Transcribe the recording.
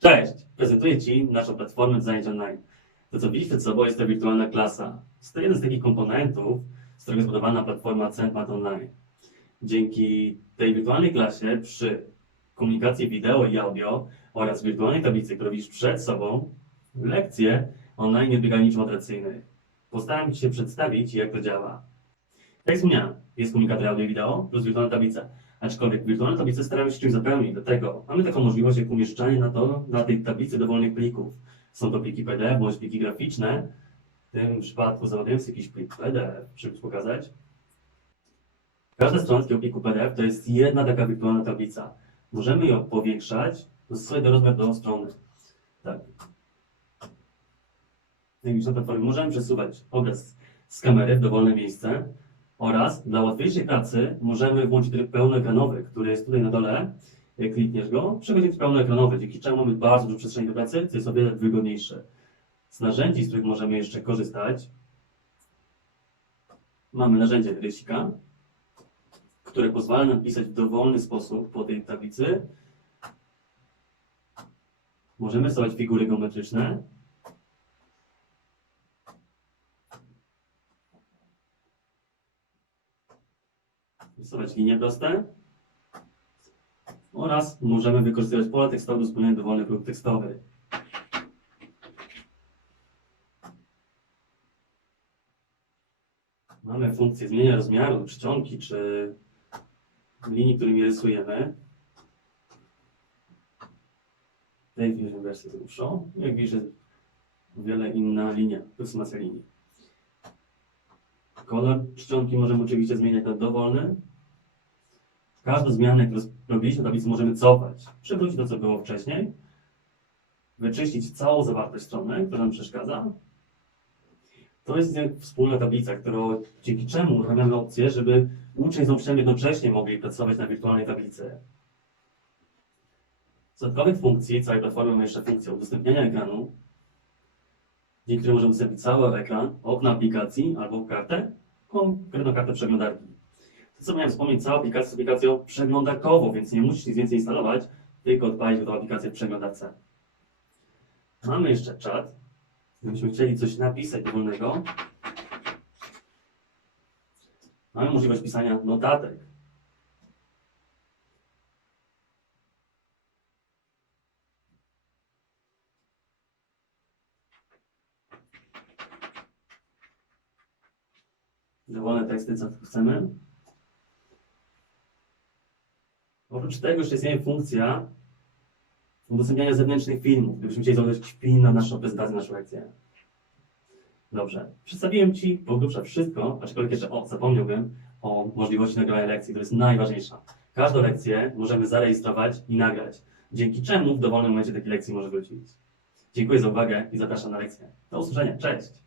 Cześć! Prezentuję Ci naszą platformę Zajęć Online. To, co widzisz przed sobą, jest to wirtualna klasa. Jest to jeden z takich komponentów, z którego zbudowana platforma CentMat Online. Dzięki tej wirtualnej klasie przy komunikacji wideo i audio oraz wirtualnej tablicy, którą widzisz przed sobą, lekcje online nie odbiegają niczym od tradycyjnych. Postaram się przedstawić, jak to działa. Jak wspomniałem, jest komunikator audio i wideo plus wirtualna tablica. Aczkolwiek wirtualne tablice staramy się czymś zapełnić. Do tego mamy taką możliwość jak umieszczanie na, to, na tej tablicy dowolnych plików. Są to pliki PDF bądź pliki graficzne. W tym przypadku zamawiając jakiś plik PDF, żeby pokazać. Każda strona takiego pliku PDF to jest jedna taka wirtualna tablica. Możemy ją powiększać, dostosować do rozmiaru do strony. Tak. Jak widzisz na platformie, możemy przesuwać obraz z kamery w dowolne miejsce oraz dla łatwiejszej pracy możemy włączyć tryb pełnoekranowy, który jest tutaj na dole. Jak klikniesz go, przechodzimy w pełnoekranowy, dzięki czemu mamy bardzo dużo przestrzeni do pracy, co jest o wiele wygodniejsze. Z narzędzi, z których możemy jeszcze korzystać, mamy narzędzie rysika, które pozwala nam pisać w dowolny sposób po tej tablicy. Możemy rysować figury geometryczne, rysować linie proste oraz możemy wykorzystywać pola tekstowe do spełniania dowolnych grup tekstowych. Mamy funkcję zmieniania rozmiaru, czcionki czy linii, którymi rysujemy. Tutaj widzimy wersję dłuższą. Jak widzisz, wiele inna linia, aproksymacja linii. Kolor czcionki możemy oczywiście zmieniać na dowolny. Każdą zmianę, którą robiliśmy na tablicy, możemy cofać. Przywrócić to, co było wcześniej. Wyczyścić całą zawartość strony, która nam przeszkadza. To jest wspólna tablica, którą, dzięki czemu uruchamiamy opcję, żeby uczeń z nauczycielem jednocześnie mogli pracować na wirtualnej tablicy. Z dodatkowych funkcji całej platformy mamy jeszcze funkcję udostępniania ekranu, dzięki któremu możemy udostępnić cały ekran, okno aplikacji albo kartę, konkretną kartę przeglądarki. Co miałem wspomnieć, cała aplikacja jest aplikacją przeglądarkową, więc nie musisz nic więcej instalować, tylko odpalić tą aplikację w przeglądarce. Mamy jeszcze czat. Gdybyśmy chcieli coś napisać dowolnego, mamy możliwość pisania notatek. Dowolne teksty, co chcemy. Oprócz tego jeszcze istnieje funkcja udostępniania zewnętrznych filmów, gdybyśmy chcieli jakiś film na naszą prezentację, naszą lekcję. Dobrze. Przedstawiłem Ci po grubsza wszystko, aczkolwiek jeszcze, o, zapomniałbym o możliwości nagrywania lekcji, to jest najważniejsza. Każdą lekcję możemy zarejestrować i nagrać, dzięki czemu w dowolnym momencie takiej lekcji może wrócić. Dziękuję za uwagę i zapraszam na lekcję. Do usłyszenia. Cześć!